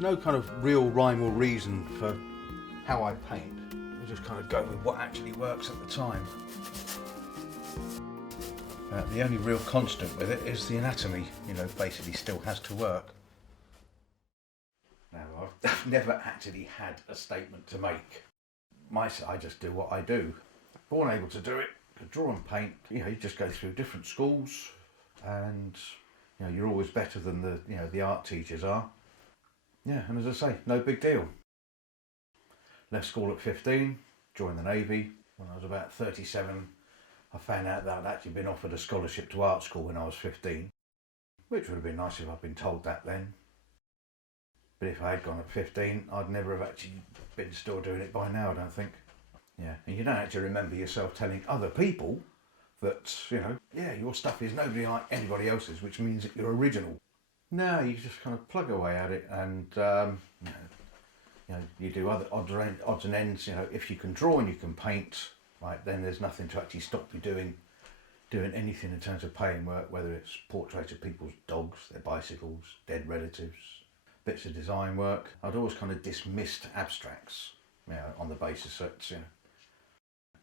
there's no kind of real rhyme or reason for how I paint. I just kind of go with what actually works at the time. The only real constant with it is the anatomy, you know, basically still has to work. Now, I've never actually had a statement to make. I just do what I do. Born able to do it, to draw and paint, you know, you just go through different schools and, you know, you're always better than the art teachers are. Yeah, and as I say, no big deal. Left school at 15, joined the Navy. When I was about 37, I found out that I'd actually been offered a scholarship to art school when I was 15, which would have been nice if I'd been told that then. But if I had gone at 15, I'd never have actually been still doing it by now, I don't think. Yeah, and you don't actually remember yourself telling other people that, you know, yeah, your stuff is nobody like anybody else's, which means that you're original. No, you just kind of plug away at it and, you do other odds and ends. You know, if you can draw and you can paint, right, then there's nothing to actually stop you doing anything in terms of paying work, whether it's portraits of people's dogs, their bicycles, dead relatives, bits of design work. I'd always kind of dismissed abstracts, you know, on the basis that, you know,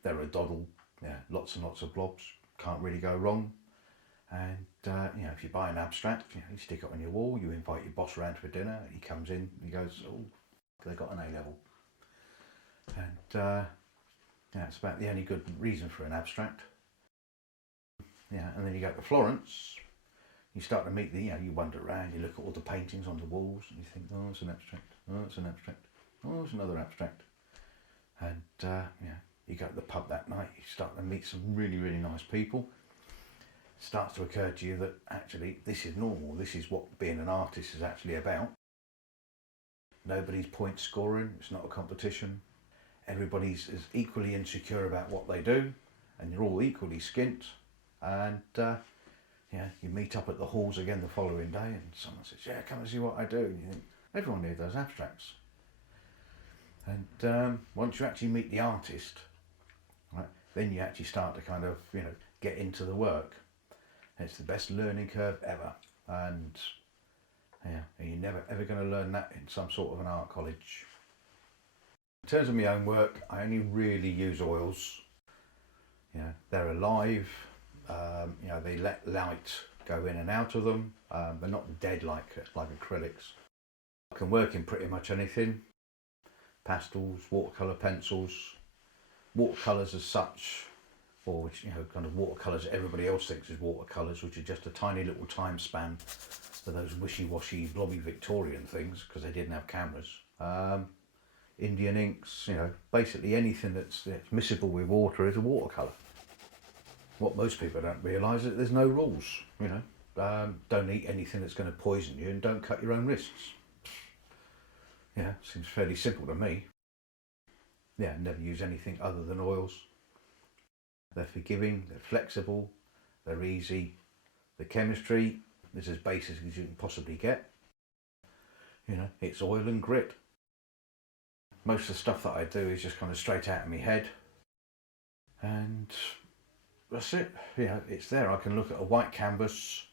they're a doddle, yeah, lots and lots of blobs, can't really go wrong. And you know, if you buy an abstract, you know, you stick it on your wall, you invite your boss around for dinner, he comes in, he goes, oh, they got an A level. And yeah, it's about the only good reason for an abstract. Yeah, and then you go to Florence, you start to meet you wander around, you look at all the paintings on the walls, and you think, oh, it's an abstract, oh, it's an abstract, oh, it's another abstract. And yeah, you go to the pub that night, you start to meet some really, really nice people. It starts to occur to you that actually this is normal, this is what being an artist is actually about. Nobody's point scoring, it's not a competition. Everybody's as equally insecure about what they do, and you're all equally skint. And yeah, you meet up at the halls again the following day, and someone says, yeah, come and see what I do. And you think, everyone here does abstracts. And once you actually meet the artist, right, then you actually start to kind of, you know, get into the work. And it's the best learning curve ever. And yeah, and you're never ever going to learn that in some sort of an art college. In terms of my own work, I only really use oils. You know, they're alive. You know, they let light go in and out of them. They're not dead like acrylics. I can work in pretty much anything. Pastels, watercolour pencils, watercolours as such, or which, you know, kind of watercolours everybody else thinks is watercolours, which are just a tiny little time span for those wishy-washy, blobby Victorian things, because they didn't have cameras. Indian inks, you know, basically anything that's miscible with water is a watercolour. What most people don't realise is that there's no rules, you know. Don't eat anything that's going to poison you, and don't cut your own wrists. Yeah, seems fairly simple to me. Yeah, never use anything other than oils. They're forgiving, they're flexible, they're easy. The chemistry is as basic as you can possibly get. You know, it's oil and grit. Most of the stuff that I do is just kind of straight out of my head. And that's it. You know, it's there. I can look at a white canvas.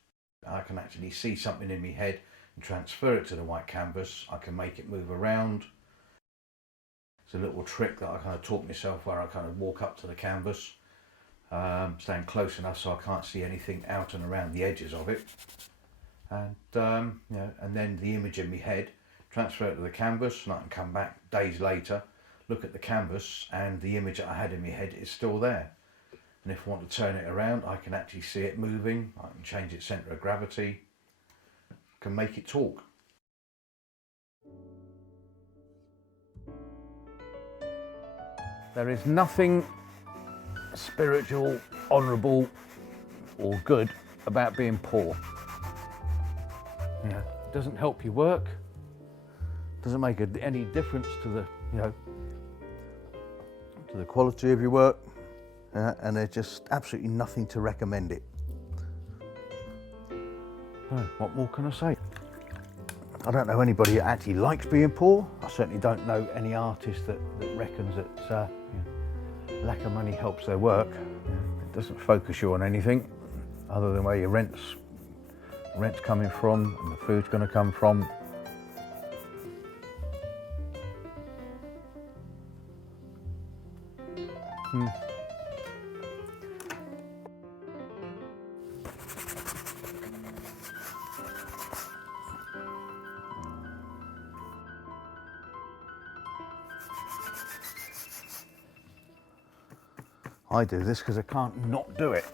I can actually see something in my head and transfer it to the white canvas. I can make it move around. It's a little trick that I kind of taught myself where I kind of walk up to the canvas, stand close enough so I can't see anything out and around the edges of it. And you know, and then the image in my head, transfer it to the canvas, and I can come back days later, look at the canvas, and the image that I had in my head is still there. And if I want to turn it around, I can actually see it moving. I can change its centre of gravity, can make it talk. There is nothing spiritual, honourable or good about being poor. Yeah, it doesn't help your work, doesn't make any difference to the, you know, to the quality of your work, and there's just absolutely nothing to recommend it. What more can I say? I don't know anybody that actually likes being poor. I certainly don't know any artist that reckons that you know, lack of money helps their work. It doesn't focus you on anything other than where your rent's coming from and the food's going to come from. I do this because I can't not do it.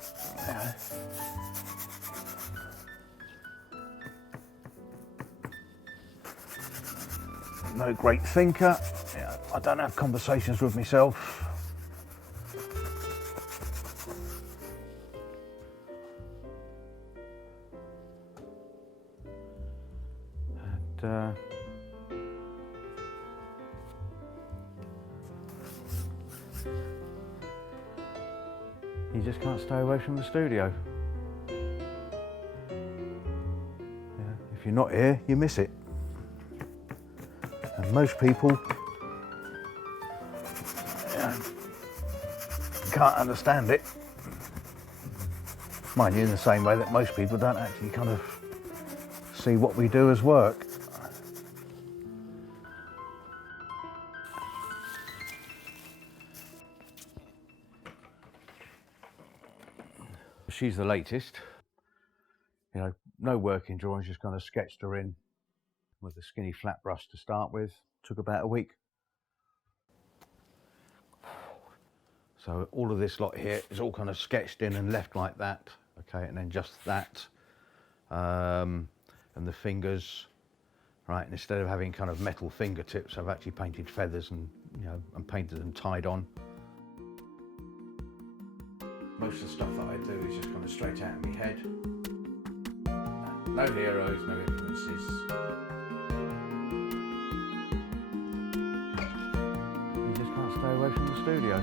No great thinker. I don't have conversations with myself. And you just can't stay away from the studio. If you're not here, you miss it. And most people can't understand it. Mind you, in the same way that most people don't actually kind of see what we do as work. She's the latest. You know, no working drawings, just kind of sketched her in with a skinny flat brush to start with. Took about a week. So all of this lot here is all kind of sketched in and left like that. Okay, and then just that. And the fingers, right, and instead of having kind of metal fingertips, I've actually painted feathers and, you know, and painted them tied on. Most of the stuff that I do is just kind of straight out of my head. No heroes, no influences. You just can't stay away from the studio.